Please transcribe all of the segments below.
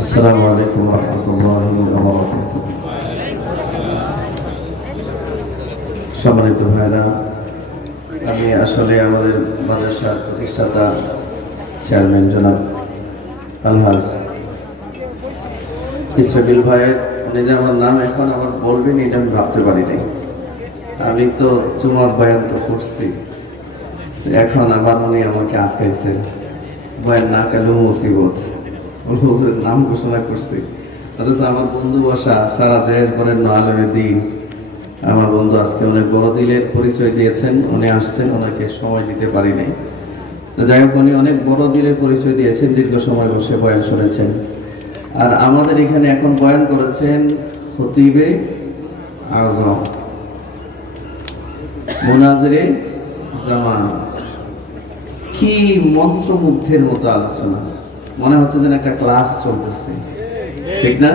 আসসালামু আলাইকুম ওয়া রাহমাতুল্লাহি ওয়া বারাকাতুহু। সম্মানিত ভাইরা, আমি আসলে আমাদের মাদ্রাসার প্রতিষ্ঠাতা চেয়ারম্যান জনাব আলহাজ ইসরাফিল ভাইয়ের উনি যে আমার নাম এখন আবার বলবেন এটা আমি ভাবতে পারি নাই। আমি তো জুমার বয়ান তো করছি, এখন আবার উনি আমাকে আটকাইছেন। বয়ান না কালেও মুসিবত, নাম ঘোষণা করছি। অথচ আমার বন্ধু বসা সারা দেশ বলেন আলেমে দিন, আমার বন্ধু আজকে অনেক বড় দিলের পরিচয় দিয়েছেন। উনি আসছেন, ওনাকে সময় দিতে পারি নাই। তো যাই হোক, উনি অনেক বড় দিলের পরিচয় দিয়েছেন, দীর্ঘ সময় বসে বয়ান শুনেছেন। আর আমাদের এখানে এখন বয়ান করেছেন খতিবে আযম মুনাজিরে জামান। কি মন্ত্রমুগ্ধের মতো আলোচনা, মনে হচ্ছে যেন একটা ক্লাস চলতেছে, ঠিক না?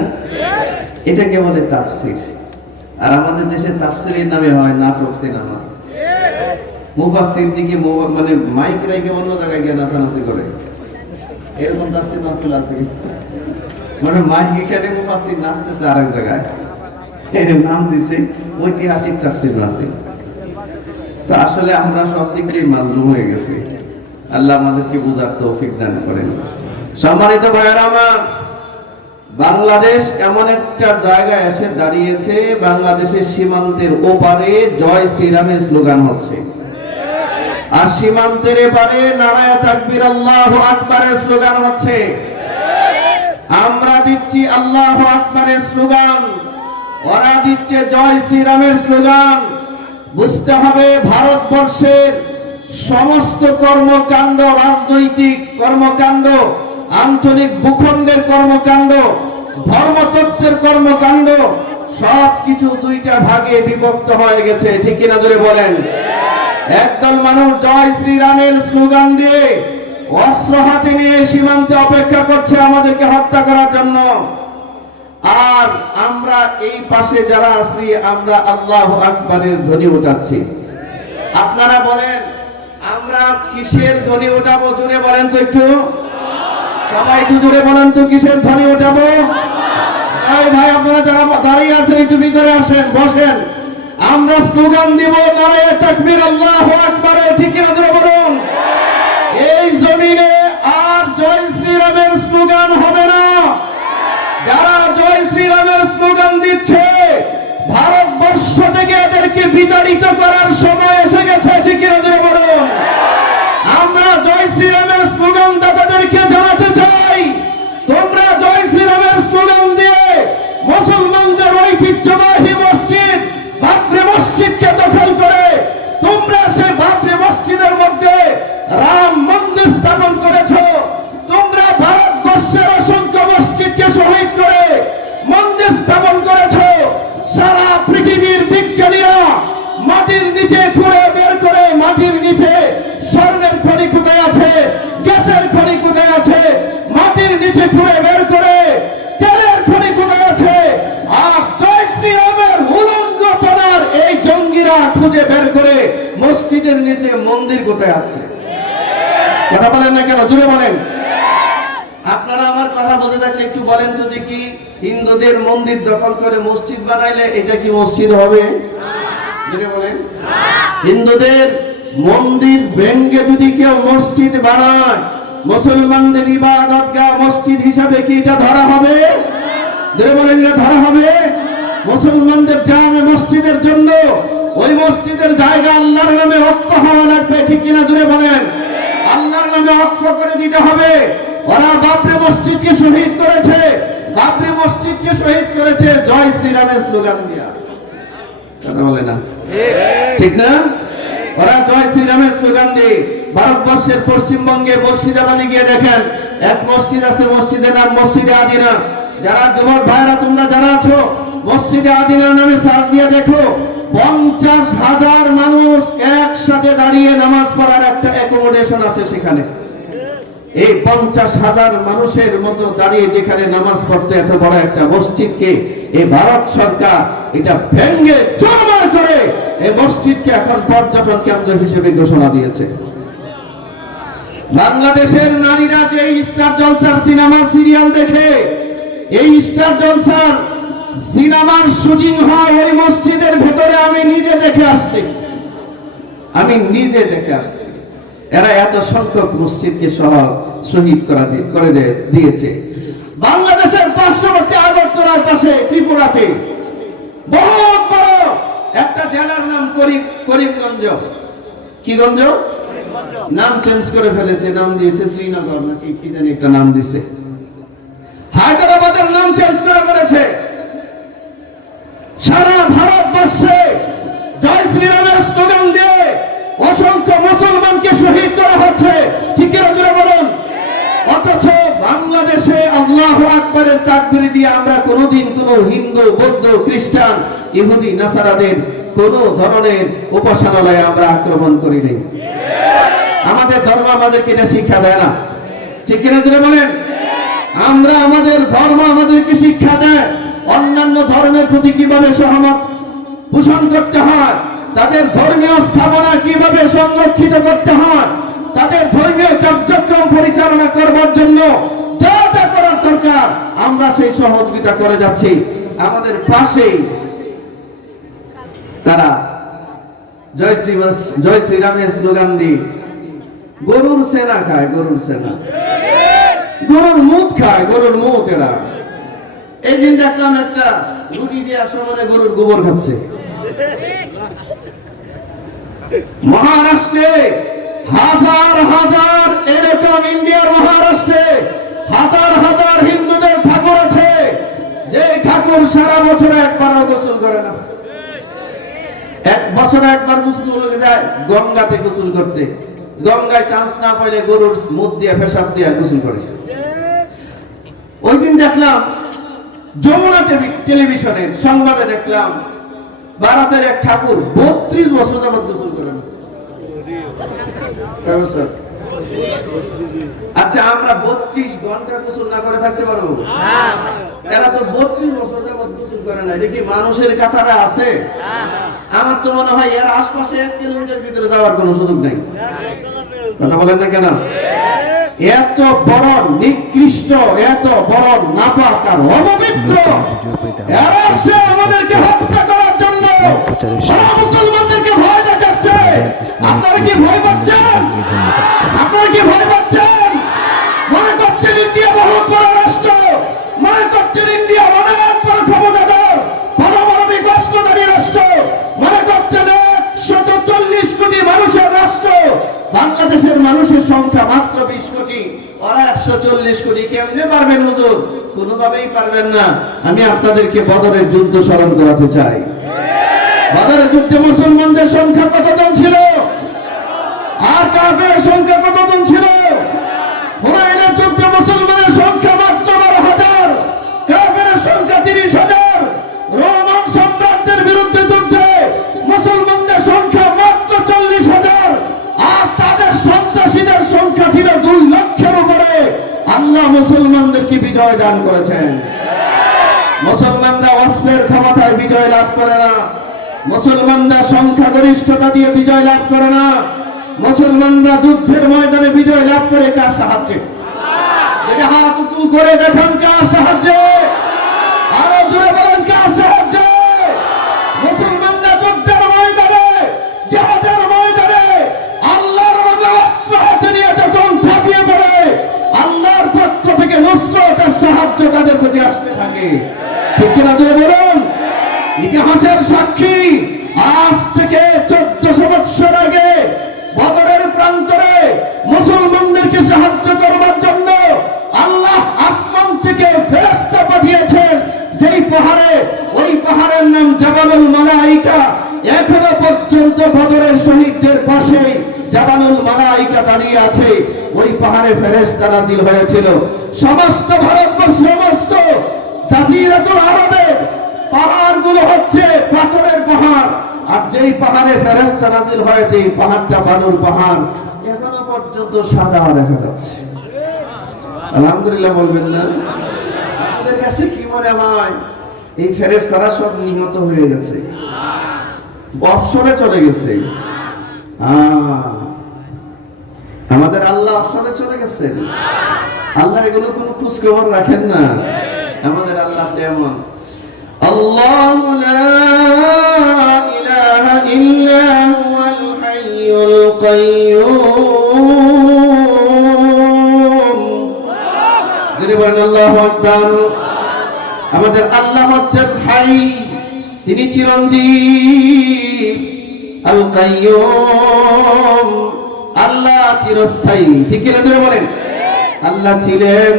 এটাকে বলে তাফসির। আর আমাদের দেশে তাফসিরের নামে হয় নাটক, সিনেমা। মুফাসসির দিকে মানে মাইক রাইকে অন্য জায়গায় গিয়ে নাচানাচি করে, এরকম তাফসির মাহফিল আছে। মানে মাইক এখানে, মুফাসসির নাচতেছে আরেক জায়গায়, এর নাম দিছে ঐতিহাসিক তাফসির মাহফিল। তো আসলে আমরা সব দিক দিয়ে মাজলুম হয়ে গেছি। আল্লাহ আমাদেরকে বুঝার তৌফিক দান করেন। সম্মানিত ভাইয়েরা আমার, বাংলাদেশ এমন একটা জায়গায় এসে দাঁড়িয়েছে, বাংলাদেশের সীমান্তের ওপারে জয় শ্রীরামের স্লোগান হচ্ছে, আর সীমান্তের এপারে নারায়ে তাকবীর আল্লাহু আকবারের স্লোগান হচ্ছে। আমরা দিচ্ছি আল্লাহু আকবারের স্লোগান, ওরা দিচ্ছে জয় শ্রীরামের স্লোগান। বুঝতে হবে, ভারতবর্ষের সমস্ত কর্মকাণ্ড, রাজনৈতিক কর্মকাণ্ড, আঞ্চলিক ভূখণ্ডের কর্মকাণ্ড, ধর্মতত্ত্বের কর্মকাণ্ড সবকিছু দুইটা ভাগে বিভক্ত হয়ে গেছে, ঠিক কিনা জোরে বলেন? একদল মানুষ জয় শ্রীরামের স্লোগান দিয়ে অস্ত্র হাতে নিয়ে সীমান্তে অপেক্ষা করছে আমাদেরকে হত্যা করার জন্য। আর আমরা এই পাশে যারা আছি, আমরা আল্লাহু আকবারের ধ্বনি উঠাচ্ছি। আপনারা বলেন, আমরা কিসের ধ্বনি উঠাবো? জোরে বলেন তো একটু, সবাই একটু জোরে বলেন তো, কিসের ধ্বনি উঠাবো? এই ভাই, আপনারা যারা দাঁড়িয়ে আছেন একটু ভিতরে আসেন, বসেন। আমরা স্লোগান দিব নারায়ে তাকবীর আল্লাহু আকবার, ঠিক কিনা জোরে বলুন। এই জমিনে আর জয় শ্রীরামের স্লোগান হবে না। যারা জয় শ্রীরামের স্লোগান দিচ্ছে, ভারতবর্ষ থেকে এদেরকে বিতাড়িত করার সময় এসে গেছে, ঠিক কিনা জোরে বলুন। আমরা জয় শ্রীরামের স্লোগান দাতাদেরকে জানাতে চাই, তোমরা জয় শ্রীরামের স্লোগান দিয়ে মুসলমানদের ঐতিহ্যবাহী মসজিদ বাবরি মসজিদকে দখল করে তোমরা সেই বাবরি মসজিদের মধ্যে রাম মন্দির স্থাপন করেছো। তোমরা ভারতবর্ষের অসংখ্য মসজিদকে শহীদ করে মন্দির স্থাপন করেছো। সারা পৃথিবীর বিজ্ঞানীরা মাটির নিচে খুঁড়ে বের করে, মাটির নিচে স্বর্ণের খনি কোথায় আছে, গ্যাসের খনি কোথায় আছে, মাটির নিচে খুঁড়ে বের করে তেলের খনি কোথায় আছে। আর জয় শ্রীরামের উলঙ্গপনার এই জঙ্গিরা খুঁজে বের করে মসজিদের নিচে মন্দির কোথায় আছে। কথা বলেন না কেন? জোরে বলেন। আপনারা আমার কথা বুঝে থাকলে একটু বলেন তো দেখি, হিন্দুদের মন্দির দখল করে মসজিদ বানাইলে এটা কি মসজিদ হবে? জোরে বলেন। হিন্দুদের মন্দির ভেঙ্গে যদি কেউ মসজিদ বানায়, মুসলমানদের ইবাদতগাহ মসজিদ হিসাবে কি এটা ধরা হবে? জোরে বলেন, এটা ধরা হবে? মুসলমানদের জামে মসজিদের জন্য ওই মসজিদের জায়গা আল্লাহর নামে ওয়াকফ হওয়া লাগবে, ঠিক কিনা জোরে বলেন। আল্লাহর নামে ওয়াকফ করে দিতে হবে। ওরা বাবরি মসজিদকে শহীদ করেছে, বাবরি মসজিদকে শহীদ করেছে জয় শ্রীরামের স্লোগান দিয়া। কথা বলে না, ঠিক না? ওরা জয় শ্রীরামের স্লোগান দিয়ে ভারতবর্ষের পশ্চিমবঙ্গে মুর্শিদাবাদে গিয়ে দেখেন, এক মসজিদ আছে, মসজিদের নাম মসজিদে আদিনা। যারা যুবক ভাইরা তোমরা যারা আছো, মসজিদে আদিনার নামে সার্চ দিয়ে দেখো, 50,000 মানুষ একসাথে দাঁড়িয়ে নামাজ পড়ার একটা অ্যাকোমোডেশন আছে সেখানে। এই 50,000 মানুষের মতো দাঁড়িয়ে যেখানে নামাজ পড়তে এত বড় একটা মসজিদকে এই ভারত সরকার এটা ভেঙ্গে চুরমার করে এই মসজিদকে এখন পর্যটন কেন্দ্র হিসেবে ঘোষণা দিয়েছে। বাংলাদেশের নারীরা যে স্টার জলসার সিনেমা সিরিয়াল দেখে, এই স্টার জলসার সিনেমার শুটিং হয় ওই মসজিদের ভেতরে আমি নিজে দেখে আসছি। এরা এত সংখ্যক মসজিদকে শহীদ করে দিয়েছে। বাংলাদেশের পার্শ্ববর্তী আগরতলার পাশে ত্রিপুরাতে বহুত বড় একটা জেলার নাম করিমগঞ্জ। কি গঞ্জ? নাম চেঞ্জ করে ফেলেছে, নাম দিয়েছে শ্রীনগর নাকি কি জানি একটা নাম দিছে। হায়দ্রাবাদের নাম চেঞ্জ করে ফেলেছে। সারা ভারতবর্ষে জয় শ্রীরামের স্লোগান দিয়ে অসংখ্য মুসলমানকে শহীদ করা হচ্ছে, ঠিক করে বলুন। অথচ বাংলাদেশে আল্লাহু আকবারের তাকবীর দিয়ে আমরা কোনোদিন কোনো হিন্দু, বৌদ্ধ, খ্রিস্টান, ইহুদি, নাসারাদের কোন ধরনের উপাসনালয়ে আমরা আক্রমণ করি নাই। আমাদের ধর্ম আমাদেরকে এটা শিক্ষা দেয় না, ঠিক কিনা জুড়ে বলেন। আমাদের ধর্ম আমাদেরকে শিক্ষা দেয় অন্যান্য ধর্মের প্রতি কিভাবে সহমত পোষণ করতে হয়, তাদের ধর্মীয় স্থাপনা কিভাবে সংরক্ষিত করতে হয়, তাদের ধর্মীয় কার্যক্রম পরিচালনা করবার জন্য যা যা করার দরকার আমরা সেই সহযোগিতা করে যাচ্ছি। আমাদের পাশেই তারা জয় শ্রীরামের স্লোগান দিয়ে গরুর সেনা খায়, গরুর মুত খায়, গরুর মুত। এরা এই দিন দেখলাম একটা রুটি দেওয়ার সময় গরুর গোবর খাচ্ছে। মহারাষ্ট্রে হাজার হাজার এরকম, ইন্ডিয়ার মহারাষ্ট্রে হাজার হাজার হিন্দুদের ঠাকুর আছে যে ঠাকুর সারা বছরে একবার গোসল করে না। এক বছরে একবার গোসল যায় গঙ্গাতে গোসল করতে, গঙ্গায় চান্স না পাইলে গরুর মুখ দিয়ে পেশাব দিয়ে গোসল করে। ওই দিন দেখলাম যমুনা টেলিভিশনের সংবাদে দেখলাম ভারতের এক ঠাকুর 32 বছর যাবত গোসল করেন। আচ্ছা, আমরা 32 ঘন্টা গোসল না করে থাকতে পারবো? এরা তো 32 বছর যাবত গোসল করে না। এটা কি মানুষের কাতারে আছে? আমার তো মনে হয় এর আশপাশে 1 কিলোমিটার ভিতরে যাওয়ার কোনো সুযোগ নেই। কথা বলেন না কেন? এত বড় নিকৃষ্ট, এত বড় নাপাক আর অপবিত্র এরা সে আমাদেরকে হত্যা করার জন্য মুসলমানদেরকে ভয় দেখাচ্ছে। আপনারা কি ভয় পাচ্ছেন? মনে করছেন ইন্ডিয়া বহুত বড় রাষ্ট্র, মনে করছেন ইন্ডিয়া অনেক বড় ক্ষমতাধর, পারমাণবিক অস্ত্রধারী রাষ্ট্র, মনে করছেন 140 কোটি মানুষের রাষ্ট্র। বাংলাদেশের মানুষের সংখ্যা মাত্র 20 কোটি, ওরা 140 কোটি। কেমনে পারবেন হুজুর? কোনোভাবেই পারবেন না। আমি আপনাদেরকে বদরের যুদ্ধ স্মরণ করাতে চাই। বদরের যুদ্ধে মুসলমানদের সংখ্যা কতজন ছিল? আর কাফেরের সংখ্যা কতজন ছিল? হুনাইনের যুদ্ধে মুসলমানের সংখ্যা মাত্র 12,000, কাফেরের সংখ্যা 30,000। রোমান সম্রাটদের বিরুদ্ধে যুদ্ধে মুসলমানদের সংখ্যা মাত্র 40,000, আর তাদের সন্ত্রাসীদের সংখ্যা ছিল 2 লক্ষের উপরে। আল্লাহ মুসলমানদেরকে বিজয় দান করেছেন। মুসলমানরা অস্ত্রের ক্ষমতায় বিজয় লাভ করে না, মুসলমানরা সংখ্যাগরিষ্ঠতা দিয়ে বিজয় লাভ করে না। মুসলমানরা যুদ্ধের ময়দানে বিজয় লাভ করে কার সাহায্যে? এটা হাত উঁচু করে দেখান, কার সাহায্যে? আরো জোরে বলেন, কার সাহায্যে? মুসলমানরা যুদ্ধের ময়দানে, জিহাদের ময়দানে আল্লাহর নামে অস্ত্র হাতে নিয়ে যখন ঝাঁপিয়ে পড়ে, আল্লাহর পক্ষ থেকে নুসরত আর সাহায্য তাদের প্রতি আসতে থাকে। ঠিক কিনা জোরে বলুন? ইতিহাসের সাক্ষী, আজ থেকে 1400 বছর আগে বদরের প্রান্তরে মুসলমানদেরকে সাহায্য করবার জন্য আল্লাহ আসমান থেকে ফেরেশতা পাঠিয়েছেন। যেই পাহাড়ে, ওই পাহাড়ের নাম জাবালুল মালাইকা। এখনো পর্যন্ত বদরের শহীদদের পাশে জাবালুল মালাইকা দাঁড়িয়ে আছে। ওই পাহাড়ে ফেরেশতা নাজিল হয়েছিল। সমস্ত ভারতবর্ষ, সমস্ত জাজিরাতুল আরবের পাহাড়গুলো হচ্ছে পাথরের পাহাড়, আর যেই পাহাড়ে ফেরেশতা নাজিল হয়েছে এই পাহাড়টা বালুর পাহাড়। এখনো পর্যন্ত সাদা দেখা যাচ্ছে। আলহামদুলিল্লাহ বলবেন না? আপনাদের কাছে কি মনে হয় এই ফেরেশতারা সব নিহত হয়ে গেছে, অবসরে চলে গেছে? আমাদের আল্লাহ অবসরে চলে গেছেন? আল্লাহ এগুলো কোনো খোঁজ খবর রাখেন না। আমাদের আল্লাহ যেমন আল্লাহু লা ইলাহা ইল্লা হুয়াল হাইয়ুল কাইয়্যুম। যদি বলেন আল্লাহু আকবার। আমাদের আল্লাহ হচ্ছেন হাই, তিনি চিরঞ্জীব। আল কাইয়্যুম, আল্লাহ চিরস্থায়ী। ঠিক কিনা জোরে বলেন? আল্লাহ ছিলেন,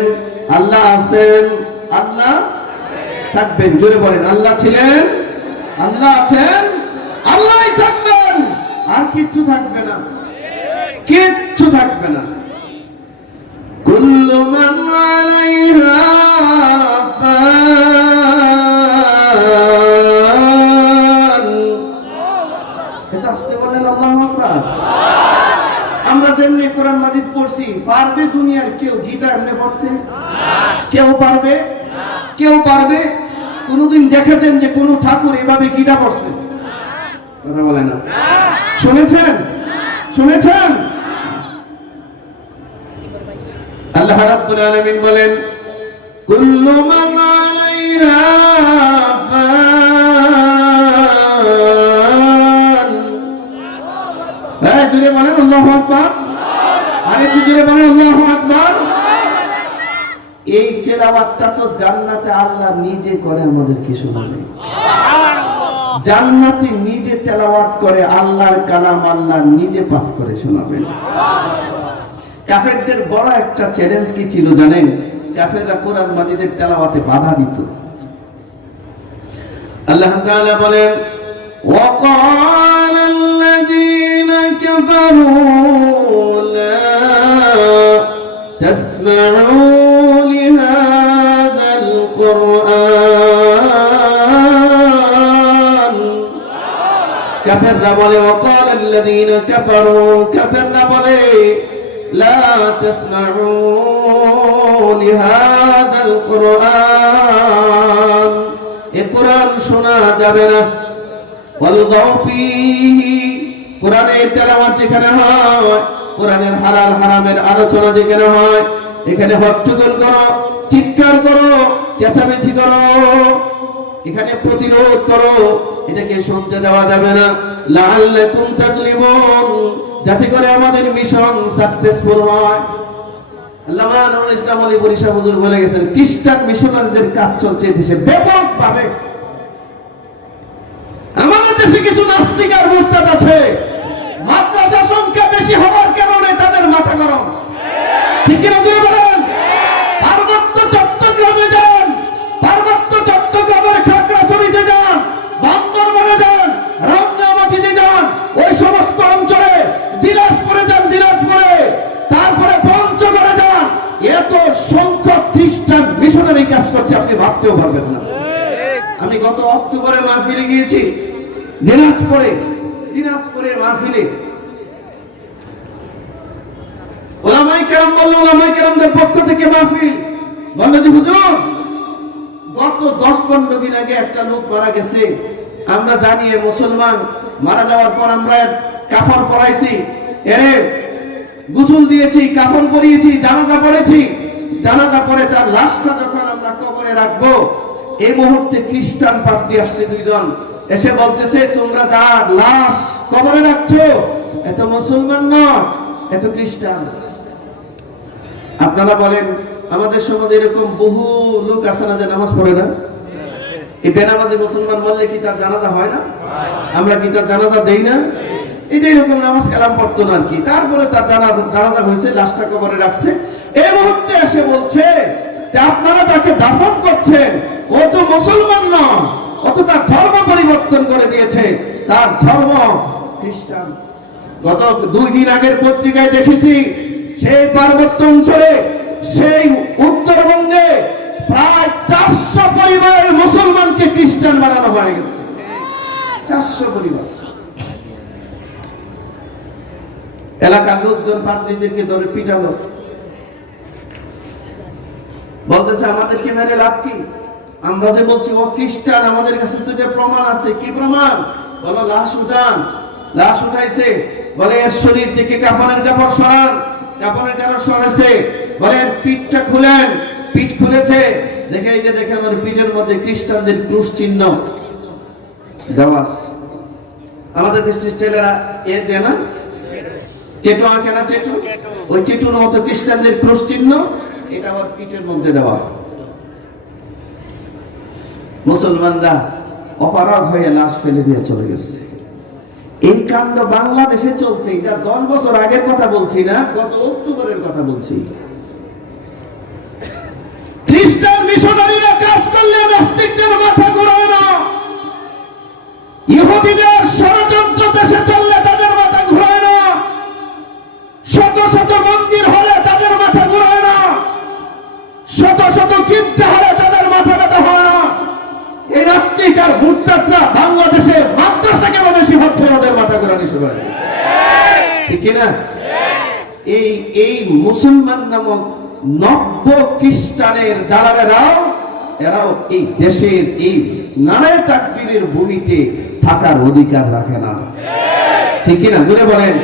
আল্লাহ আছেন, আল্লাহ থাকবেন। জোরে বলেন আল্লাহ ছিলেন, আল্লাহ আছেন, আল্লাহই থাকবেন, আর কিচ্ছু থাকবে না, কিচ্ছু থাকবে না। কুল্লু মান আলাইহা ফান। এটা আসতে বলেন আল্লাহু আকবার। আমরা যেমনি কোরআন মাজিদ পড়ছি, পারবে দুনিয়ার কেউ গীতা এমনি পড়তে? কেউ পারবে? কেউ পারবে? কোনদিন দেখেছেন যে কোন ঠাকুর এভাবে গীতা পড়ছে? কথা বলে না। শুনেছেন? শুনেছেন? আল্লাহ রাব্বুল আলামিন বলেন কুল্লু মান আলাইহা ফান। হ্যাঁ, জোরে বলেন আল্লাহু আকবার। আরেকটু জোরে বলেন আল্লাহু আকবার। এই তেলাওয়াতটা তো জান্নাতে আল্লাহ নিজে করে, আমাদেরকে শোনাবে। জান্নাতে নিজে তেলাওয়াত করে আল্লাহর কালাম, আল্লাহ নিজে পাঠ করে শোনাবেন। কাফেরদের বড় একটা চ্যালেঞ্জ কি ছিল জানেন? কাফেররা কোরআন মাজিদের তেলাওয়াতে বাধা দিত। আল্লাহ তাআলা বলেন ওয়াকালা আল্লাযীনা কাফারু লা তাসমাউ লিহাযাল কুরআন। কাফেররা বলে ওয়াকালা আল্লাযীনা কাফারু, কাফেররা বলে লা তাসমাউ লিহাযাল কুরআন, এই কোরআন শোনা যাবে না। ওয়ালগাউ ফীহি, কোরআনের তেলাওয়াত যেখানে হয়, কোরআনের হালাল হারামের আলোচনা যেখানে হয়, এখানে হট্টগোল করো, চিৎকার করো, চেঁচামেচি করো, এখানে প্রতিরোধ করো, এটাকে শুনতে দেওয়া যাবে না। লাআল্লাকুম তাগলিবুন, যাতে করে আমাদের মিশন সাকসেসফুল হয়। আল্লামা নুরুল ইসলাম আলী বরিশা হুজুর বলে গেছেন, খ্রিস্টান মিশনারিদের কাজ চলছে দেশে ব্যাপকভাবে। আমাদের দেশে কিছু নাস্তিক আর মুরতাদ আছে, মাদ্রাসা সংখ্যা বেশি হওয়ার কারণে তাদের মাথা গরম। ঠিক কিনা জোরে বলেন? পার্বত্য চট্টগ্রামে যান, পার্বত্য চট্টগ্রামের খাগড়াছড়িতে যান, বান্দরবানে যান, রাঙ্গামাটিতে যান, ওই সমস্ত অঞ্চলে, দিনাজপুরে যান, দিনাজপুরে, তারপরে পঞ্চগড়ে যান, এত সংখ্যক খ্রিস্টান মিশনারি কাজ করছে আপনি ভাবতেও পারবেন না। আমি গত অক্টোবরে মাহফিলে গিয়েছি দিনাজপুরে, দিনাজপুরের মাহফিলে ওলামায়ে কেরাম বলল, ওলামায়ে কেরামদের পক্ষ থেকে মাহফিল বলল যে হুজুর গত 10-15 দিন আগে একটা লোক মারা গেছে, আমরা জানি মুসলমান মারা যাওয়ার পর আমরা কাফন পরাইছি, এরে গোসল দিয়েছি, কাফন পরিয়েছি, জানাজা পড়েছি, জানাজা পরে তার লাশটা যখন আমরা কবরে রাখবো, এই মুহূর্তে খ্রিস্টান পাদ্রী আসছে 2 জন, এসে বলতেছে তোমরা যা লাশ কবরে রাখছো এত মুসলমান না, এত খ্রিস্টান। আপনারা বলেন আমাদের সমাজে এরকম বহু লোক আছে না যে নামাজ পড়ে না? এই বেনামাজি মুসলমান বললে কি তার জানাজা হয় না? আমরা কি তার জানাজা দেই না? এটা এরকম নামাজ কালাম পড়তো না আর কি, তারপরে তার জানাজা হয়েছে, লাশটা কবরে রাখছে, এই মুহূর্তে এসে বলছে যে আপনারা তাকে দাফন করছেন, ও তো মুসলমান না, ও তো তার ধর্ম পরিবর্তন করে দিয়েছে, তার ধর্ম খ্রিস্টান। গত 2 দিন আগের পত্রিকায় দেখেছি সেই পার্বত্য অঞ্চলে, সেই উত্তরবঙ্গে প্রায় 400 পরিবারের মুসলমানকে খ্রিস্টান বানানো হয়ে গেছে। 400 পরিবার। এলাকার লোকজন পাদ্রীদেরকে ধরে পিটালো, বলতেছে আমাদেরকে মেরে লাভ কি? আমরা যে বলছি ও খ্রিস্টান, আমাদের কাছে তো যে প্রমাণ আছে। কি প্রমাণ? বলো লাশ উঠান। লাশ উঠাইছে, বলে এর শরীর থেকে কাফনের কাপড় সরান, কাপড়ের কারো সরেছে, বলেন পিঠটা খুলেন। পিঠ খুলেছে, দেখে এই যে দেখেন ওর পিঠের মধ্যে খ্রিস্টানদের ক্রুশ চিহ্ন দেওয়া আছে। আমাদের দেশের ছেলেরা এ দেয় না, টেটু আঁকে না, টেটু, ওই টেটুর মতো খ্রিস্টানদের ক্রুশ চিহ্ন, এটা ওর পিঠের মধ্যে দেওয়া। মুসলমানরা অপারগ হয়ে লাশ ফেলে দিয়ে চলে গেছে। এই কাণ্ড বাংলাদেশে চলছে। এটা 10 বছর আগের কথা বলছি না, গত অক্টোবরের কথা বলছি। খ্রিস্টান মিশনারিরা কাজ করলে নাস্তিকদের মাথা ঘোরায় না, ইহুদিদের ষড়যন্ত্র দেশে চললে তাদের মাথা ঘোরায় না, শত শত মন্দির হলে তাদের মাথা ঘোরায় না, শত শত গির্জা হলে তাদের মাথা ব্যথা হয় না। এই নাস্তিক আর মুরতাদরা বাংলাদেশে মাদ্রাসা কেন বেশি হচ্ছে, ওদের মাথা ঘোরানি শুরু হয়, ঠিক না? এই মুসলমান নামক নব্য খ্রিস্টানের দালালেরাও, এরাও এই দেশের এই নারায়ে তাকবীরের ভূমিতে থাকার অধিকার রাখে না, ঠিক না? জোরে বলেন,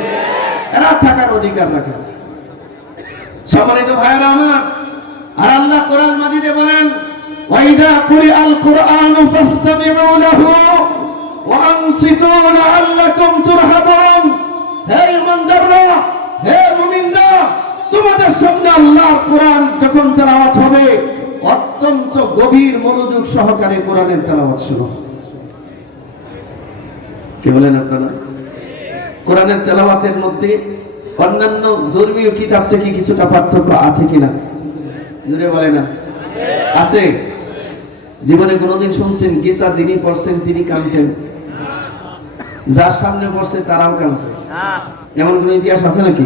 এরা থাকার অধিকার রাখে না। সম্মানিত ভাইরা আমার, আর আল্লাহ কোরআন মাজিদে বলেন, ওয়াইদা কুরিআল কুরআনু ফাসতামিউ লাহু ওয়া আনসিতু লাআল্লাকুম তুরহামুন। হে ঈমানদাররা, হে মুমিনরা, তোমাদের সামনে আল্লাহর কোরআন যখন তেলাওয়াত হবে, অত্যন্ত গভীর মনোযোগ সহকারে কোরআনের তেলাওয়াত শোনো। কি বলেন আপনারা? কোরআনের তেলাওয়াতের মধ্যে অন্যান্য ধর্মীয় কিতাব থেকে কিছুটা পার্থক্য আছে কিনা? জোরে বলে না, আছে। জীবনে কোনোদিন শুনছেন গীতা যিনি পড়ছেন তিনি কাঁদছেন? যার সামনে পড়ছে তারাও কাঁদছে, এমন কোন ইতিহাস আছে নাকি?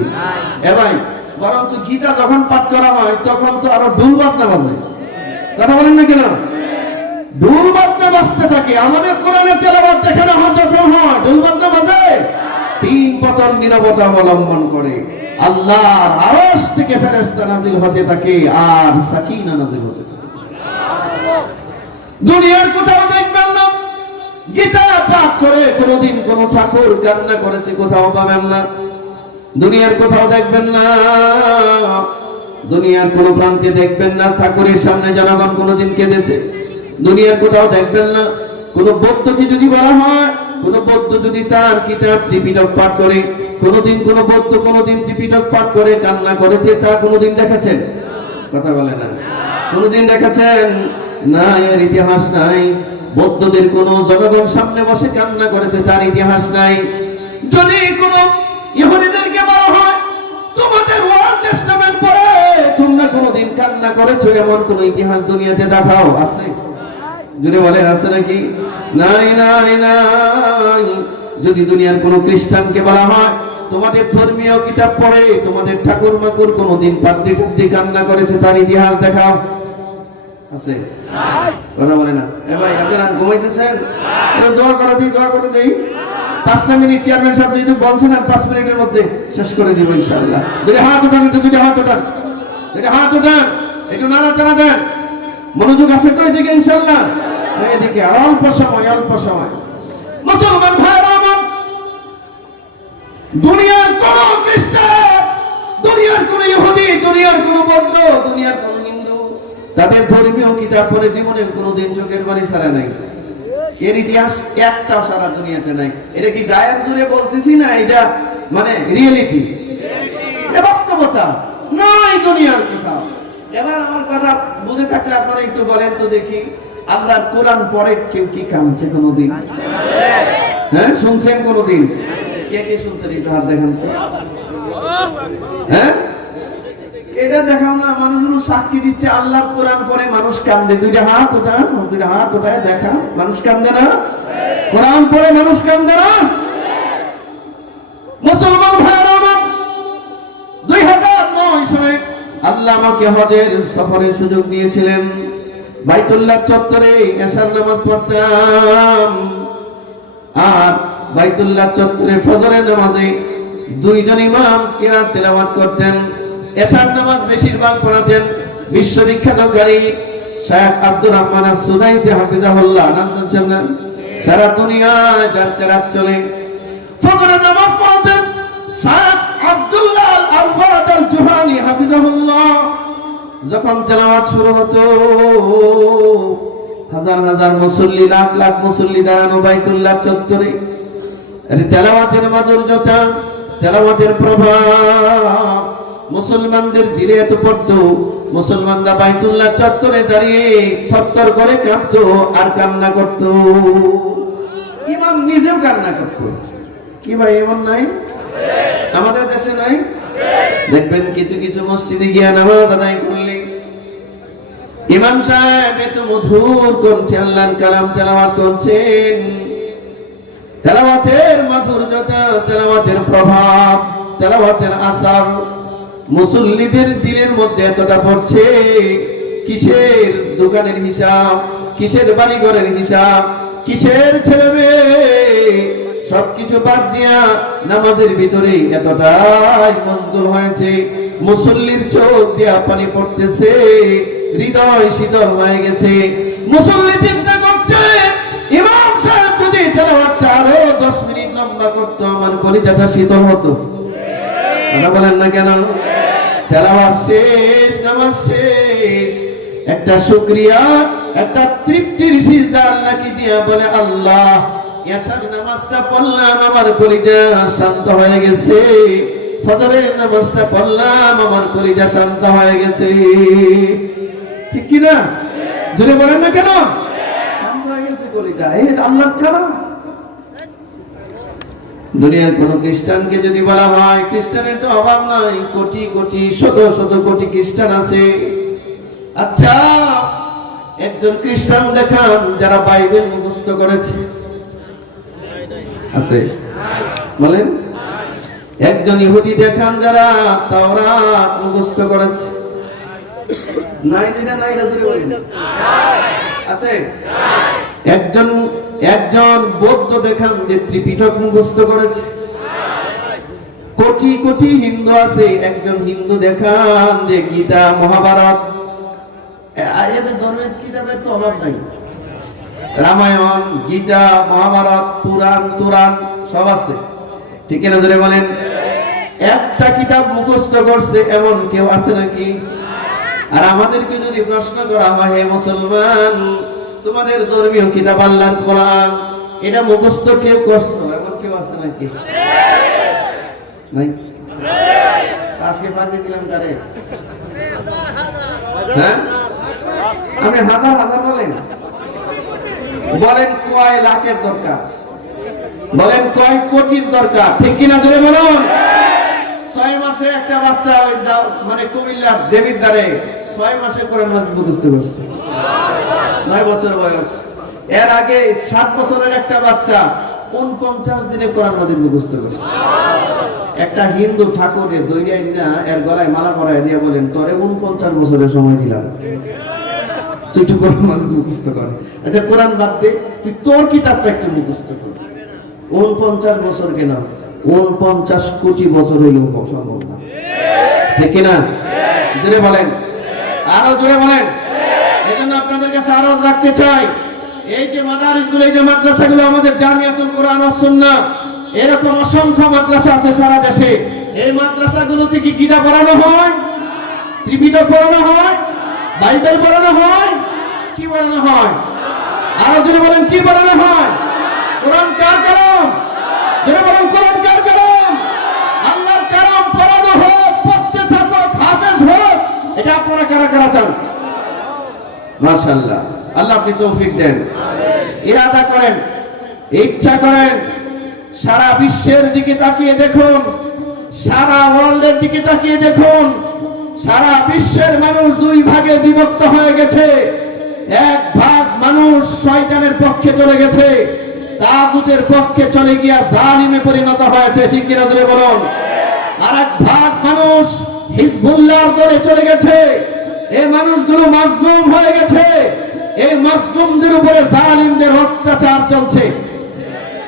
এ ভাই, বরঞ্চ গীতা যখন পাঠ করা হয় তখন তো আরো ঢোল বাজনা বাজে, কথা বলেন না কেন? ঢোল বাজনা বাজতে থাকে। আমাদের কোরআনের তেলাওয়াত যেখানে হয় যখন হয় ঢোল বাজনা বাজে, 3 পতন নীরবতা অবলম্বন করে। আল্লাহর আরশ থেকে ফেরেশতা নাজিল হতে থাকে আর সাকিনা নাজিল হতে থাকে। দুনিয়ার কোথাও দেখবেন না গীতা পাঠ করে কোনদিন কোন ঠাকুর কান্না করেছে, কোথাও পাবেন না। দুনিয়ার কোথাও দেখবেন না, দুনিয়ার কোন প্রান্তে দেখবেন না ঠাকুরের সামনে জনগণ কোনদিন কেঁদেছে। দুনিয়ার কোথাও দেখবেন না কোন বৌদ্ধকে যদি বলা হয়, কোন বৌদ্ধ যদি তার কিতাব ত্রিপিটক পাঠ করে, কোনদিন কোন বৌদ্ধ কোনদিন ত্রিপিটক পাঠ করে কান্না করেছে, তা কোনদিন দেখেছেন? কথা বলে না, কোনদিন দেখেছেন? না, এর ইতিহাস নাই। বৌদ্ধদের কোন জনগণ সামনে বসে কান্না করেছে, তার ইতিহাস নাই। যদি কোন ইহুদিদেরকে বলা হয় তোমাদের ওল্ড টেস্টামেন্ট পড়ে তোমরা কোনদিন কান্না করেছো, এমন কোন ইতিহাস দুনিয়াতে দেখাও, আছে? যদি বলেন আছে নাকি? নাই নাই নাই। যদি দুনিয়ার কোন খ্রিস্টানকে বলা হয় তোমাদের ধর্মীয় কিতাব পড়ে তোমাদের ঠাকুর মাকুর কোনদিন পাত্রী টাত্রী কান্না করেছে, তার ইতিহাস দেখাও, আছে? কথা বলে না। এ ভাই, আপনারা ঘুমাইতেছেন? দোয়া করে দিই, দোয়া করে দিই। 5 মিনিট চেয়ারম্যান সাহেব যদি বলছেন 5 মিনিটের মধ্যে শেষ করে দিব ইনশাআল্লাহ। যদি হাত উঠান, যদি হাত উঠান, যদি হাত উঠান, একটু নাড়াচাড়া দেন। মনোযোগ আছে তো এদিকে ইনশাআল্লাহ? এদিকে অল্প সময়, অল্প সময়। মুসলমান ভাইরা আমার, দুনিয়ার কোন খ্রিস্টান, দুনিয়ার কোন ইহুদি, দুনিয়ার কোন বৌদ্ধ, দুনিয়ার কোন হিন্দু তাদের ধর্মীয় কিতাব পড়ে জীবনের কোনদিন চোখের পানি ছাড়া নাই। এর ইতিহাস একটাও সারা দুনিয়াতে নাই। এটা কি গায়ের জোরে বলতেছি না, এটা মানে রিয়েলিটি, এটা বাস্তবতা নাই দুনিয়ার কোথাও। এবার আমার কথা বুঝে থাকলে আপনারা একটু বলেন তো দেখি, আল্লাহর কোরআন পড়ে কেউ কি কাঁদছে কোনদিন? হ্যাঁ, শুনছেন কোনদিন? কে কে শুনছেন একটু হাত দেখান তো। হ্যাঁ, এটা দেখাও না, মানুষগুলো সাক্ষী দিচ্ছে আল্লাহর কোরআন পড়ে মানুষ কান্দে। দুইটা হাত ওঠান, দুইটা হাত ওঠায় দেখা, মানুষ কান্দে না? কোরআন পড়ে মানুষ কান্দে না? মুসলমান ভাইরা আমার, 2009 সালে আল্লাহ আমাকে হজের সফরের সুযোগ দিয়েছিলেন। বাইতুল্লাহ চত্বরে এশার নামাজ পড়তাম, আর বাইতুল্লাহ চত্বরে ফজরের নামাজে 2 জন ইমাম কিরাত তেলাওয়াত করতেন। এশার নামাজ বেশিরভাগ পড়াতেন বিশ্ববিখ্যাত কারি শেখ আব্দুর রহমান আস-সুদাইসি হাফিজাহুল্লাহ। নাম শুনছেন না? সারা দুনিয়ায় যার তেলাওয়াত চলে। ফজরের নামাজ পড়াতেন শেখ আব্দুল্লাহ আওয়াদ আল জুহানি হাফিজাহুল্লাহ যখন তেলাওয়াত শুরু হতো, হাজার হাজার মুসল্লি, লাখ লাখ মুসল্লি দাঁড়ানো বাইতুল্লাহ চত্বরে। তেলাওয়াতের মাধুর্যতা, তেলাওয়াতের প্রভাব মুসলমানদের দিলে এত পড়তো, মুসলমানরা বাইতুল্লাহ চত্বরে দাঁড়িয়ে থরথর করে কাঁপতো আর কান্না করতো। ইমাম নিজেও কান্না করতো। কি ভাই এমন নাই? আমাদের দেশে নাই? দেখবেন কিছু কিছু মসজিদে গিয়ে নামাজ আদায় করলে ইমাম সাহেব এত মধুর কণ্ঠে আল্লাহর কালাম তেলাওয়াত করছেন। তেলাওয়াতের মাধুর্যতা, তেলাওয়াতের প্রভাব, তেলাওয়াতের আসার মুসল্লিদের দিলের মধ্যে এতটা পড়ছে, কিসের দোকানের হিসাব, কিসের বাড়িঘরের হিসাব, কিসের ছেলে মেয়ে, সবকিছু বাদ দিয়া নামাজের ভিতরে এতটাই মশগুল হয়েছে, মুসল্লির চোখ দিয়া পানি পড়তেছে, হৃদয় শীতল হয়ে গেছে। মুসল্লি চিন্তা করছে, ইমাম সাহেব যদি তেলাওয়াতটা আরো 10 মিনিট লম্বা করতো, আমার কলিজাটা শীতল হতো। কথা বলেন না কেন? তেলাওয়াত শেষ, নামাজ শেষ, একটা শুকরিয়া, একটা তৃপ্তির সিজদা আল্লাহকে দিয়া বলে, আল্লাহ ইয়াসার নামাজটা পড়লাম, আমার কলিজা শান্ত হয়ে গেছে। ফজরের নামাজটা পড়লাম, আমার কলিজা শান্ত হয়ে গেছে। ঠিক কি না? জোরে বলেন না কেন? শান্ত হয়ে গেছে কলিজা, এই আল্লাহর কালাম। দুনিয়ার কোন খ্রিস্টানকে যদি বলা হয়, খ্রিস্টানের তো অভাব নাই, কোটি কোটি শত শত কোটি খ্রিস্টান আছে। আচ্ছা, একজন খ্রিস্টান দেখান যারা বাইবেল মুখস্থ করেছে? আছে? বলেন। একজন ইহুদি দেখান যারা তাওরাত মুখস্থ করেছে? নাই না, নাই না, জোরে বলেন। আছে? একজন বৌদ্ধ দেখান যে ত্রিপিটক মুখস্থ করেছে? কোটি কোটি হিন্দু আছে, একজন হিন্দু দেখান যে গীতা, মহাভারত, এদের ধর্মের কিতাবের তো অভাব নাই, রামায়ণ, গীতা, মহাভারত, পুরাণ, তুরান সব আছে। ঠিক না? ধরে বলেন। একটা কিতাব মুখস্থ করছে এমন কেউ আছে নাকি? আর আমাদেরকে যদি প্রশ্ন করা হয়, হে মুসলমান, তোমাদের ধর্মীয় কিতাব আল্লাহর কোরআন, এটা মুখস্থ কেউ করছো এমন কেউ আছে নাকি? নাই। আজকে পাঠিয়ে দিলাম তারে। হ্যাঁ, আমি হাজার হাজার বলেন, বলেন কয় লাখের দরকার, বলেন কয় কোটির দরকার, ঠিক কিনা? জোরে বলুন। 6 মাসে একটা বাচ্চা মানে কুমিল্লার দেবীর দ্বারে 6 মাসে কোরআন মাজিদ মুখস্থ করছে, 9 বছর বয়স। এর আগে 7 বছরের একটা বাচ্চা 49 দিনে কোরআন মাজিদ মুখস্থ করছে। একটা হিন্দু ঠাকুরে দইরাই না এর গলায় মালা পরায় দিয়ে বলেন, তোরে 49 বছরের সময় দিলাম, তুই তো কোরআন মাজিদ মুখস্থ কর। আচ্ছা, কোরআন বাদ দে, তুই তোর কিতাবটা একটু মুখস্থ কর। 49 বছর কেন, 49 কোটি বছর হইলেও সম্ভব না, ঠিক না? জোরে বলেন, আরো জোরে বলেন। এজন্য আপনাদের কাছে আরজ রাখতে চাই, এই যে মাদারিসগুলো, এই যে মাদ্রাসাগুলো, আমাদের জামিয়াতুল কোরআন ওয়াস সুন্নাহ, এরকম অসংখ্য মাদ্রাসা আছে সারা দেশে। এই মাদ্রাসাগুলোতে কি গীতা পড়ানো হয়, ত্রিপিটক পড়ানো হয়, বাইবেল পড়ানো হয়? কি পড়ানো হয়? আরো জোরে বলেন, কি পড়ানো হয়? কোরআন কার কালাম? জোরে বলেন, কোরআন কার কালাম? আল্লাহর কালাম পড়ানো হোক, পড়তে থাকো, হাফেজ হোক। এটা আপনারা কারা কারা চান? মাশাআল্লাহ, আল্লাহ আপনি তৌফিক দেন, ইরাদা করেন, ইচ্ছা করেন। সারা বিশ্বের দিকে তাকিয়ে দেখুন, সারা ওয়ার্ল্ডের দিকে তাকিয়ে দেখুন, সারা বিশ্বের মানুষ 2 ভাগে বিভক্ত হয়ে গেছে। এক ভাগ মানুষ শয়তানের পক্ষে চলে গেছে, তাগুতের পক্ষে চলে গিয়া জালিমে পরিণত হয়েছে, ঠিক কিনা জোরে বলুন। আর এক ভাগ মানুষ হিজবুল্লাহর দলে চলে গেছে। এই মানুষগুলো মাজলুম হয়ে গেছে, এই মাজলুমদের উপরে জালিমদের অত্যাচার চলছে।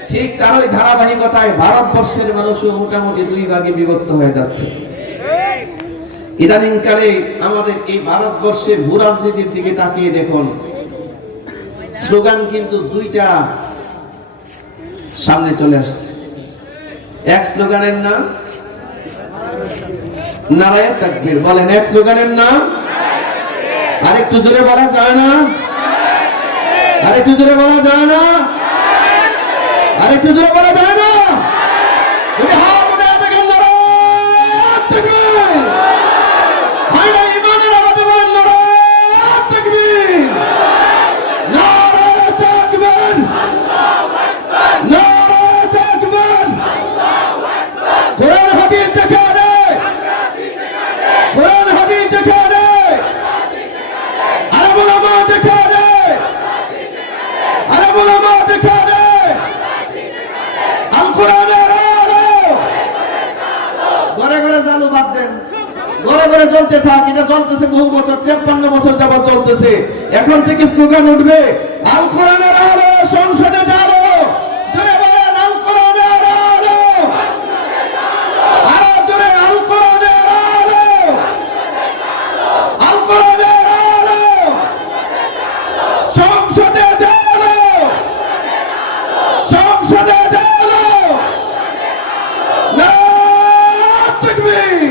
ঠিক তারই ধারাবাহিকতায় ভারতবর্ষের মানুষও মোটামুটি 2 ভাগে বিভক্ত হয়ে যাচ্ছে। ইদানিং কালে আমাদের এই ভারতবর্ষের ভূ রাজনীতির দিকে তাকিয়ে দেখুন, স্লোগান কিন্তু 2টা সামনে চলে আসছে। এক স্লোগানের নাম নারায়ে তাকবীর বলেন। এক স্লোগানের নাম, আরেকটু জোরে বলা যায় না? আরেকটু জোরে বলা যায় না? আরেকটু জোরে বলা যায় না? যদি হাত উঠে দেখেন নারায়ে তাকবীর, হয় না ইমানের আওয়াজে বলেন নারায়ে তাকবীর, নারায়ে তাকবীর, নারায়ে তাকবীর। কোরআন হাদিস দেখা দেয়, কোরআন হাদিস দেখা দেয়, আলেম ওলামা দেখা দেয়, আলেম ওলামা দেখা দেয়। আল কোরআনের আলো ঘরে ঘরে জ্বালো বাদ দেন, ঘরে ঘরে জ্বলতে থাক। এটা জ্বলতেছে বহু বছর, 53 বছর যাবত চলতেছে। এখন থেকে স্লোগান উঠবে, আল কোরআনের আলো সংসদে জ্বালো। জোরে বলেন আল কোরআনের আলো, আরো জোরে আল কোরআনের আলো, আল কোরআনের আলো সংসদে জ্বালো, সংসদে জ্বালো। নারায়ে তাকবীর।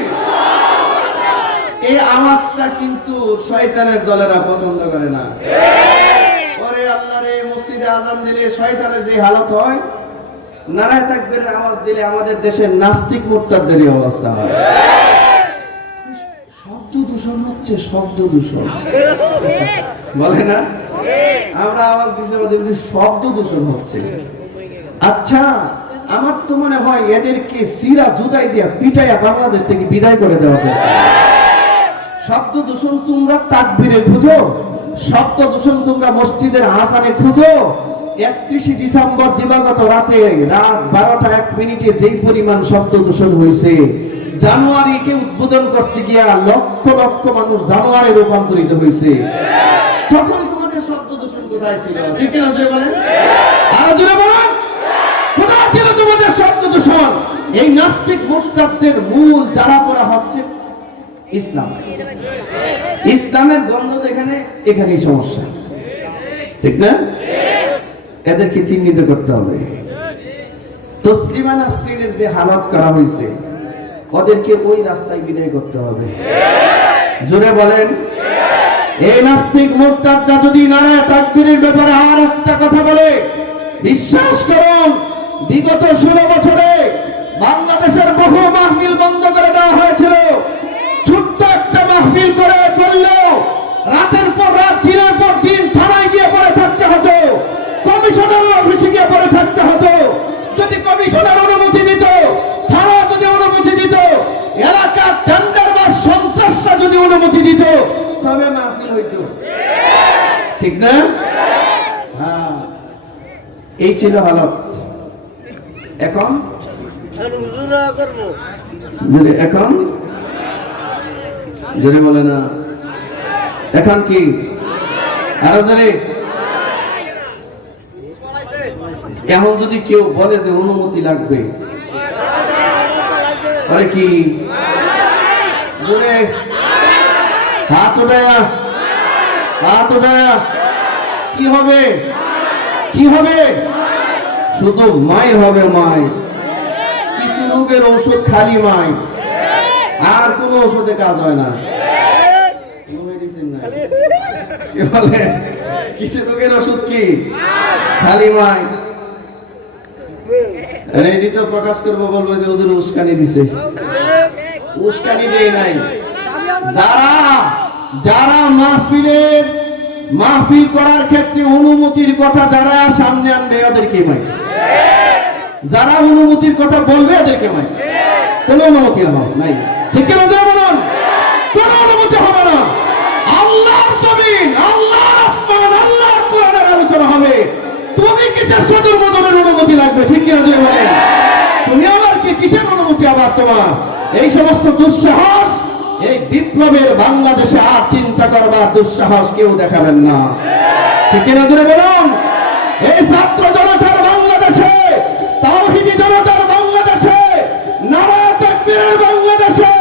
এই আওয়াজটা কিন্তু শয়তানের দলেরা পছন্দ করে না। ওরে আল্লাহ রে, মসজিদে আজান দিলে শয়তানের যে হালত হয়, নারায়ে তাকবীরের আওয়াজ দিলে আমাদের দেশের নাস্তিক মুরতাদদেরই অবস্থা হয়। শব্দ দূষণ হচ্ছে, শব্দ দূষণ বলে না? আমরা আওয়াজ দিছি ওদের শব্দ দূষণ হচ্ছে। আচ্ছা, আমার তো মনে হয় এদেরকে সিরা জুদাই দিয়া পিটাইয়া বাংলাদেশ থেকে বিদায় করে দেওয়া হবে। শব্দ দূষণ তোমরা তাকবীরে খুঁজো, শব্দ দূষণ তোমরা মসজিদের আযানে খুঁজো। 31 ডিসেম্বর দিবাগত রাতে রাত 12টা 1 মিনিটে যেই পরিমাণ শব্দ দূষণ হয়েছে, জানুয়ারিকে উদ্বোধন করতে গিয়া লক্ষ লক্ষ মানুষ জানুয়ারি রূপান্তরিত হয়েছে। তখন তোমাদের শব্দ দূষণ কোথায় ছিল? ঠিক না? জোরে বলেন, আরো জোরে বলেন, কোথায় ছিল তোমাদের শব্দ দূষণ? এই নাস্তিক মুরতাদদের মূল যারা পড়া হচ্ছে ইসলাম। ইসলামের গন্ধ যেখানে, এখানেই সমস্যা। ঠিক না? এদেরকে চিহ্নিত করতে হবে। তসলিমা নাসরিনের যে হালত করা হয়েছে, ওদেরকে ওই রাস্তায় বিদায় করতে হবে। জোরে বলেন। এই নাস্তিক মুরতাদরা যদি নারায়ে তাকবীরের ব্যাপারে আর একটা কথা বলে, বিশ্বাস করুন, বিগত 16 বছরে বাংলাদেশের বহু মাহফিল বন্ধ করে দেওয়া হয়েছিল। ছোট্ট একটা মাহফিল করে করলেও রাতের পর রাত, দিনের পর দিন থানায় গিয়ে পড়ে থাকতে হতো, কমিশনার অফিসে গিয়ে পড়ে থাকতে হতো। যদি কমিশনার অনুমতি দিত, থানা যদি অনুমতি দিত, এলাকার টেন্ডার বা সন্ত্রাসরা যদি অনুমতি দিত, তবে মাহফিল হইতো। ঠিক না? হ্যাঁ, এই ছিল হালত। এখন এখন জোরে বলে না, এখন কি? আরো জোরে। এখন যদি কেউ বলে যে অনুমতি লাগবে, আরে কি জোরে হাত উঠায়া, হাত উঠায়া, কি হবে? কি হবে? শুধু মায়ের হবে, মায়ের। কিছু রোগের ঔষধ খালি মায়ের, আর কোন ওষুধে কাজ হয় না। কিছু রোগের ওষুধ কি? খালি মায়। রেডি তো প্রকাশ করবো, বলবো যে ওদের উস্কানি দিছে। উস্কানি দেয় নাই। যারা যারা মাহফিল করার ক্ষেত্রে অনুমতির কথা যারা সামনে আনবে, ওদেরকে মাই। যারা অনুমতির কথা বলবে, ওদেরকে মাই। কোন অনুমতি নাই। ঠিক না? বলুন, কোন অনুমতি হবে না। আল্লাহর জমিন, আল্লাহর আসমান, আল্লাহর কোরআনের আলোচনা হবে। তুমি কিসের সদর মদনের অনুমতি লাগবে? ঠিক না? বলেন, তুমি আবার কি কিসের অনুমতি আবার তোমার? এই সমস্ত দুঃসাহস এই বিপ্লবের বাংলাদেশে আর চিন্তা করবার দুঃসাহস কেউ দেখাবেন না। ঠিক না? বলুন, এই ছাত্র জনতার বাংলাদেশে, তাওহীদি জনতার বাংলাদেশে, নারায়ে তাকবীরের বাংলাদেশে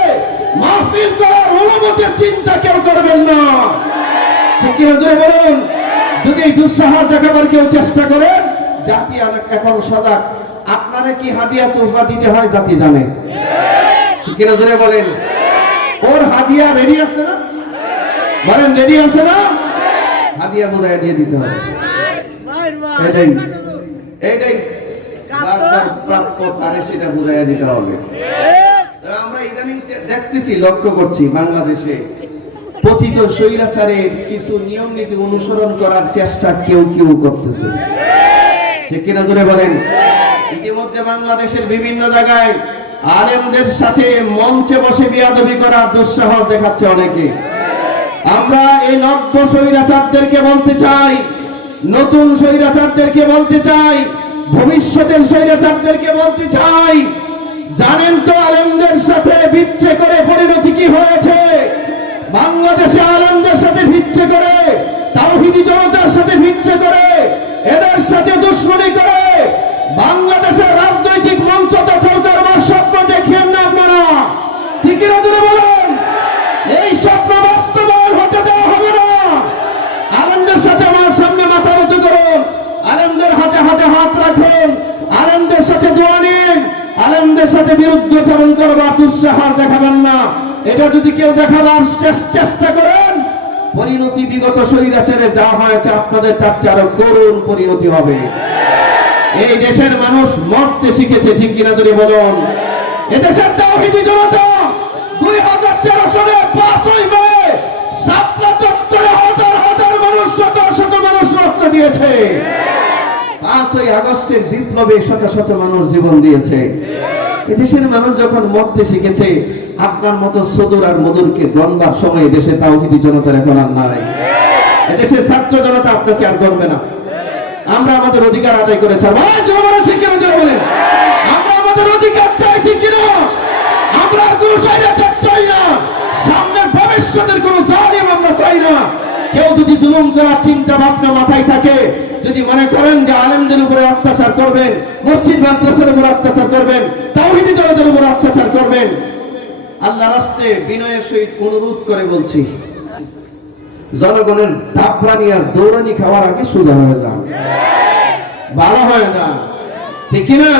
মাহফিল করার অনুমতির চিন্তা কেউ করবেন না। ঠিক না? বলুন, যদি এই দুঃসাহস দেখাবার কেউ চেষ্টা করেন, জাতি এখন সজাগ। আপনারা কি হাদিয়া তোহফা দিতে হয় জাতি জানে। ঠিক না? বলেন, ওর হাদিয়া রেডি আছে না? বলেন রেডি আছে না? হাদিয়া বোঝায় দিয়ে দিতে হবে। এটাই এটাই প্রাপ্য, তারে সেটা বোঝাইয়া দিতে হবে। আমরা ইদানিং দেখতেছি, লক্ষ্য করছি, বাংলাদেশে পতিত স্বৈরাচারের কিছু নিয়ম নীতি অনুসরণ করার চেষ্টা কেউ কেউ করতেছে, ঠিক কিনা জোরে বলেন? ইতিমধ্যে বাংলাদেশের বিভিন্ন জায়গায় আলেমদের সাথে মঞ্চে বসে বিয়াদবি করার দুঃসাহস দেখাচ্ছে অনেকে। আমরা এই নব্য স্বৈরাচারদেরকে বলতে চাই, নতুন স্বৈরাচারদেরকে বলতে চাই, ভবিষ্যতের স্বৈরাচারদেরকে বলতে চাই, জানেন তো আলেমদের সাথে বিচ্ছেদ করে পরিণতি কি হয়েছে? বাংলাদেশে আলেমদের সাথে বিচ্ছেদ করে, তাওহীদি জনতার সাথে বিচ্ছেদ করে, এদের সাথে দুশমনি করে বাংলাদেশের রাজনৈতিক মঞ্চ দখল করবার স্বপ্ন দেখেন না আপনারা, ঠিক কিনা জোরে বলেন? এই স্বপ্ন বাস্তবায়ন হতে দেওয়া হবে না। আলেমদের সাথে আমার সামনে মাথা নত করুন, আলেমদের হাতে হাতে হাত রাখুন, আলেমদের সাথে দোয়া নিন, আলেমদের সাথে বিরুদ্ধাচরণ করবার দুঃসাহস দেখাবেন না। এটা যদি কেউ দেখাবার চেষ্টা করেন, পরিণতি বিগত স্বৈরাচারে যা হয়েছে আপনাদের তার চেয়ে আরো করুণ পরিণতি হবে। এই দেশের মানুষ মরতে শিখেছে, ঠিক কিনা যদি বলুন? এদেশের তাওহীদি জনতা 2013 সালে 5ই মে শাপলা চত্বরে হাজার হাজার মানুষ, শত শত মানুষ রক্ত দিয়েছে। 5ই আগস্টের বিপ্লবে শত শত মানুষ জীবন দিয়েছে। এদেশের মানুষ যখন মরতে শিখেছে, আপনার মতো সদুর আর মধুরকে গণবার সময় দেশে তাওহীদি জনতার এখন আর নাই। এদেশের ছাত্র জনতা আপনাকে আর গণবে না। আমরা আমাদের অধিকার আদায় করে ছাড়ব। ঠিক কিনা জোরে বলেন? আমরা আমাদের অধিকার চাই, ঠিক কিনা? আমরা আর কোনো স্বৈরাচার চাই না, সামনের ভবিষ্যতের কোনো জালিম আমরা চাই না। কেউ যদি জুলুম করার চিন্তা ভাবনা মাথায় থাকে, যদি মনে করেন যে আলেমদের উপরে অত্যাচার করবেন, মসজিদ মাদ্রাসার উপর অত্যাচার করবেন, তাওহীদি জনতার উপর অত্যাচার করবেন, আল্লাহর রাস্তে বিনয়ের সহিত অনুরোধ করে বলছি, জনগণের দাপরানি আর দৌড়ানি খাওয়ার আগে সোজা হয়ে যান, ভালো হয়ে যান, ঠিক কিনা?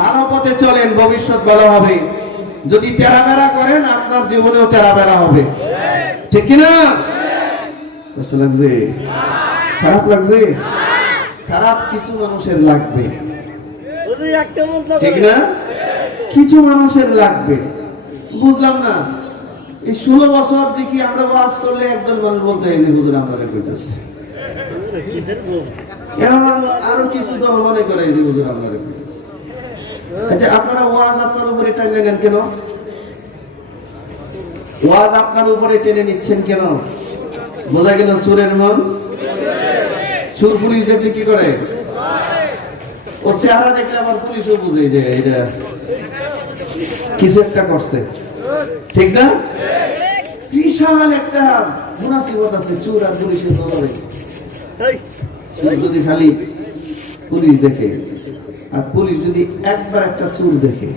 ভালো পথে চলেন, ভবিষ্যৎ ভালো হবে। যদি তেরাবেরা করেন, আপনার জীবনেও তেরাবেরা হবে, ঠিক কিনা? কষ্ট লাগছে? খারাপ লাগছে? খারাপ কিছু মানুষের লাগবে, ঠিক না? কিছু মানুষের লাগবে। বুঝলাম না, এই 16 বছর দেখি আমরা ওয়াজ করলে একজন মানুষ বলতে হয় যে হুজুর আমরা কইতেছে, আরো কিছু তো মনে করে যে হুজুর আমরা কইতেছে। আচ্ছা, আপনারা ওয়াজ আপনার উপরে টাঙ্গা নেন কেন? ওয়াজ আপনার উপরে টেনে নিচ্ছেন কেন? বোঝা গেল চোরের মন। চোর পুলিশ দেখলে কি করে? ও চেহারা দেখলে আমার পুলিশও বুঝে যে এটা কিছু একটা করছে, ঠিক না? বিশাল একটা মুনাসিবত আছে চোর আর পুলিশের দলে। যদি খালি পুলিশ দেখে আর পুলিশ যদি একবার একটা চোর দেখে,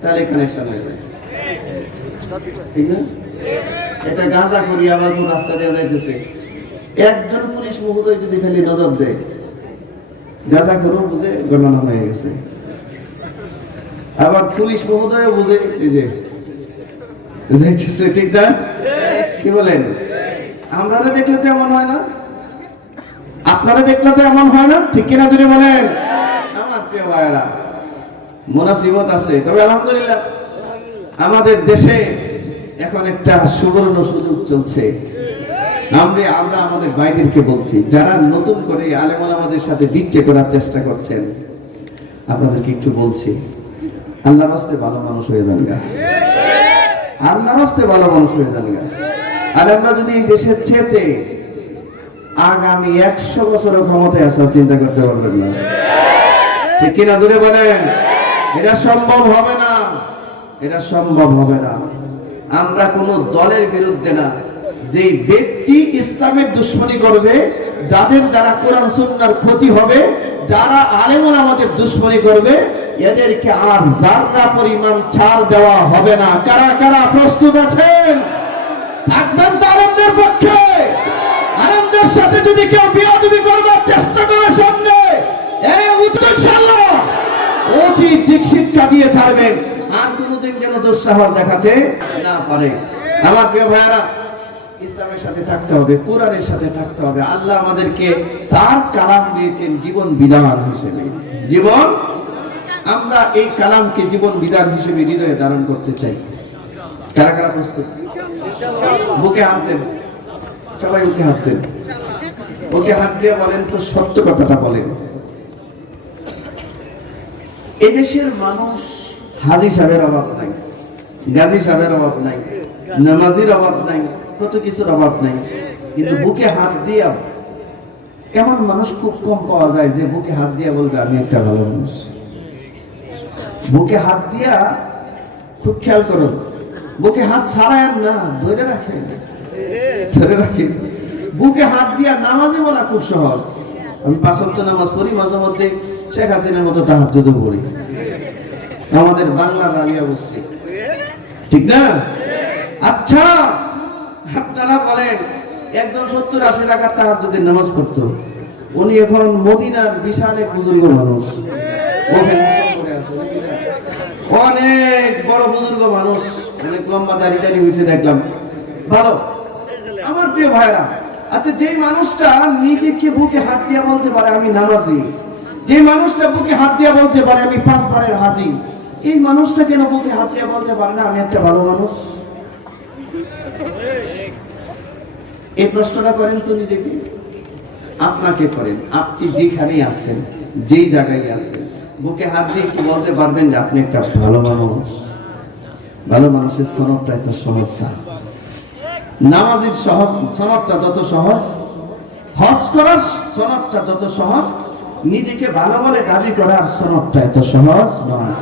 তাহলে কানেকশন হয়ে যায়, ঠিক না? এটা গাঁজা করি আবার কোন রাস্তা দিয়ে যাইতেছে, একজন পুলিশ মহোদয় যদি খালি নজর দেয়, গাঁজা করো বুঝে গণনা হয়ে গেছে। আবার পুলিশ মহোদয় বুঝে এই যে যাইতেছে, ঠিক না? কি বলেন? আমরা দেখলে তো এমন হয় না, আপনারা দেখলে তো এমন হয় না, ঠিক কিনা যদি বলেন? আমার প্রিয় ভাইয়েরা, মুনাসিবত আছে, তবে আলহামদুলিল্লাহ আমাদের দেশে এখন একটা সুবর্ণ সুযোগ চলছে। আমরা আমাদের ভাইদেরকে বলছি, যারা নতুন করে আলেম ওলামাদের সাথে বিচ্ছেদ করার চেষ্টা করছেন, আপনাদেরকে একটু বলছি, আল্লাহর রাস্তায় ভালো মানুষ হয়ে যান গা, আল্লাহর রাস্তায় ভালো মানুষ হয়ে যান গা। আর আমরা যদি এই দেশের চেতে আগামী 100 বছরের ক্ষমতায় আসার চিন্তা করতে পারবেন না, ঠিক কিনা জোরে বলেন? এটা সম্ভব হবে না, এটা সম্ভব হবে না। আমরা কোন দলের বিরুদ্ধে না, যে ব্যক্তি ইসলামের দুশমনি করবে, যাদের দ্বারা কোরআন সুন্নাহর ক্ষতি হবে, যারা আলেম ওলামাদের দুশমনি করবে, এদেরকে আর যারা পরিমাণ ছাড় দেওয়া হবে না। কারা কারা প্রস্তুত আছেন? থাকবেন তো আলেমদের পক্ষে? আলেমদের সাথে যদি কেউ বিয়াদবি করবার চেষ্টা করে সামনে, ইনশাআল্লাহ উচিত ঠিক শিক্ষা দিয়ে ছাড়বেন। আর কোনদিন যেন দুঃসাহস দেখাতে না পারে। আমার প্রিয় ভাইয়ারা, ইসলামের সাথে থাকতে হবে, কোরআনের সাথে থাকতে হবে। আল্লাহ আমাদেরকে তার কালাম দিয়েছেন জীবন বিধান হিসেবে। জীবন, আমরা এই কালামকে জীবন বিধান হিসেবে হৃদয়ে ধারণ করতে চাই। কারা কারা প্রস্তুত? বুকে হাত দেন, সবাই বুকে হাত দেন। বুকে হাত দিয়ে বলেন তো সত্য কথাটা বলেন। এদেশের মানুষ হাজী সাহেবের অভাব নাই, গাজী সাহেবের অভাব নাই, নামাজির অভাব নাই, কত কিছুর অভাব নাই, কিন্তু বুকে হাত দিয়া এমন মানুষ খুব কম পাওয়া যায় যে বুকে হাত দিয়া বলবে আমি একটা ভালো মানুষ। বুকে হাত দিয়া, খুব খেয়াল করুন, বুকে হাত ছাড়ায় না, ধরে রাখেন, ধরে রাখেন। বুকে হাত দিয়া নামাজে বলা খুব সহজ। আমি 5 ওয়াক্ত নামাজ পড়ি, মাঝে মধ্যে শেখ হাসিনার মতো তাহাজ্জুদ পড়ি, আমাদের বাংলার আলিয়া বসতি, ঠিক না? আচ্ছা, আপনারা বলেন, একজন 70-80 রাকাত তাহাজ্জুদের নামাজ পড়তো, উনি এখন মদিনার বিশাল এক বুজুর্গ মানুষ, অনেক বড় বুজুর্গ মানুষ, অনেক লম্বা দাড়ি টাড়ি হয়েছে দেখলাম, ভালো। আমার প্রিয় ভাইরা, আচ্ছা, যে মানুষটা নিজেকে বুকে হাত দিয়া বলতে পারে আমি নামাজি, যে মানুষটা বুকে হাত দিয়া বলতে পারে আমি 5 বারের হাজী, এই মানুষটা কেন বুকে হাত দিয়া বলতে পারে না আমি একটা ভালো মানুষ? এই প্রশ্নটা করেন তো নিজেকে, আপনাকে করেন। আপনি যেখানে আছেন, যেই জায়গায় আছেন, বুকে হাত দিয়ে কি বলতে পারবেন যে আপনি একটা ভালো মানুষ? ভালো মানুষের সনদটা এত সহজ না। নামাজের সহজ সনদটা যত সহজ, হজ করার সনদটা যত সহজ, নিজেকে ভালো বলে দাবি করার সনদটা এত সহজ নয়।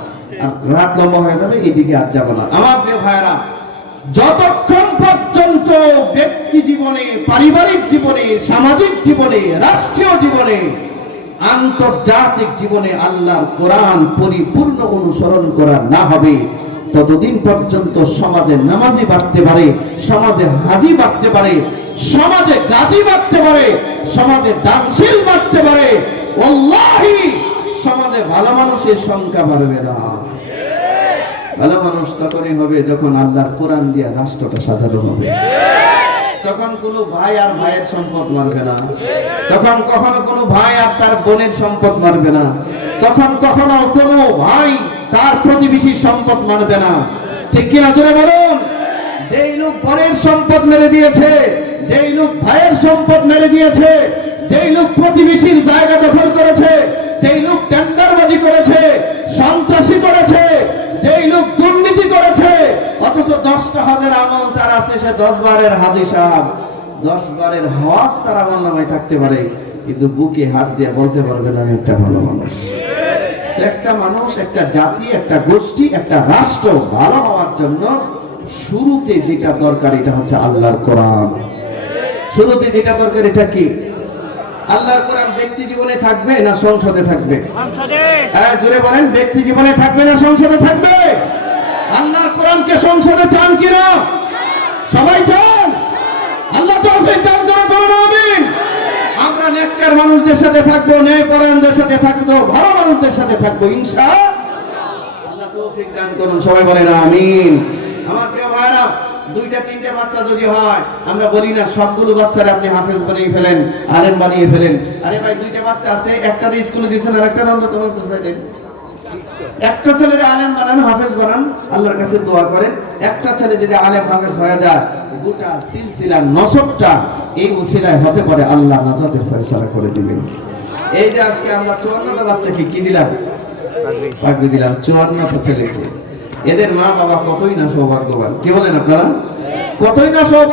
আর রাত লম্বা হয়ে যাবে, এইদিকে আর যাব না। আমার প্রিয় ভাইরা, যতক্ষণ পর্যন্ত ব্যক্তি জীবনে, পারিবারিক জীবনে, সামাজিক জীবনে, রাষ্ট্রীয় জীবনে, আন্তর্জাতিক জীবনে আল্লাহর কোরআন পরিপূর্ণ অনুসরণ করা না হবে, ততদিন পর্যন্ত সমাজে নামাজি বাড়তে পারে, সমাজে হাজী বাড়তে পারে, সমাজে গাজী বাড়তে পারে, সমাজে দানশীল বাড়তে পারে, ওয়াল্লাহি সমাজে ভালো মানুষের সংখ্যা বাড়বে না। ভালো মানুষ তখনই হবে যখন আল্লাহর কোরআন দিয়ে রাষ্ট্রটা সাজানো হবে। তখন কোনো ভাই আর ভাইয়ের সম্পদ মারবে না, তখন কখনো কোনো ভাই আর তার বোনের সম্পদ মারবে না, তখন কখনো কোনো ভাই তার প্রতিবেশীর সম্পদ মারবে না। ঠিক কিনা জোরে বলুন? যেই লোক বোনের সম্পদ মেরে দিয়েছে, যেই লোক ভাইয়ের সম্পদ মেরে দিয়েছে, যেই লোক প্রতিবেশীর জায়গা দখল করেছে, যেই লোক টেন্ডারবাজি করেছে, সন্ত্রাসী করেছে, যেই লোক দুর্নীতি করেছে, অথচ 10টা হজের আমল তার আছে, সে 10 বারের হাজী সাহেব, 10 বারের হজ তার আমল নামায় থাকতে পারে, কিন্তু বুকে হাত দিয়ে বলতে পারবে না আমি একটা ভালো মানুষ। একটা মানুষ, একটা জাতি, একটা গোষ্ঠী, একটা রাষ্ট্র ভালো হওয়ার জন্য শুরুতে যেটা দরকার এটা হচ্ছে আল্লাহর কোরআন। শুরুতে যেটা দরকার এটা কি? আল্লাহর কোরআন ব্যক্তি জীবনে থাকবে না সংসদে থাকবে? সংসদে। হ্যাঁ, জোরে বলেন, ব্যক্তি জীবনে থাকবে না সংসদে থাকবে? আল্লাহর কোরআনকে সংসদে চান কিনা? সবাই চান? আল্লাহ তৌফিক দান করুন, বলুন আমিন। আমরা নেককার মানুষদের সাথে থাকবো, ন্যায়পরায়ণদের সাথে থাকবো, ভালো মানুষদের সাথে থাকবো ইনশাআল্লাহ। আল্লাহ তৌফিক দান করুন, সবাই বলেন আমিন। আমার প্রিয় ভাইরা, 2-3টে বাচ্চা যদি হয়, আমরা বলি না সবগুলো বাচ্চারা আপনি হাফেজ বানিয়ে ফেলেন, আলেম বানিয়ে ফেলেন। আরে ভাই, 2টা বাচ্চা আছে, একটা স্কুলে দিয়েছেন আর একটা অন্য তোমার সাইডে। একটা ছেলের আলেম বানান, হাফেজ বানান, আল্লাহর কাছে দোয়া করেন। একটা ছেলে যদি আলেম হাফেজ হয়ে যায়, গোটা সিলসিলা নসবটা এই উসিলায় হতে পারে আল্লাহ নাজাতের ফয়সালা করে দিবেন। এই যে আজকে আমরা 54টা বাচ্চাকে কি দিলাম? পাগড়ি দিলাম 54টা ছেলেকে। এদের মা বাবা কতই না সৌভাগ্যবান, কি বলেন আপনারা? কতই না সৌভাগ্য।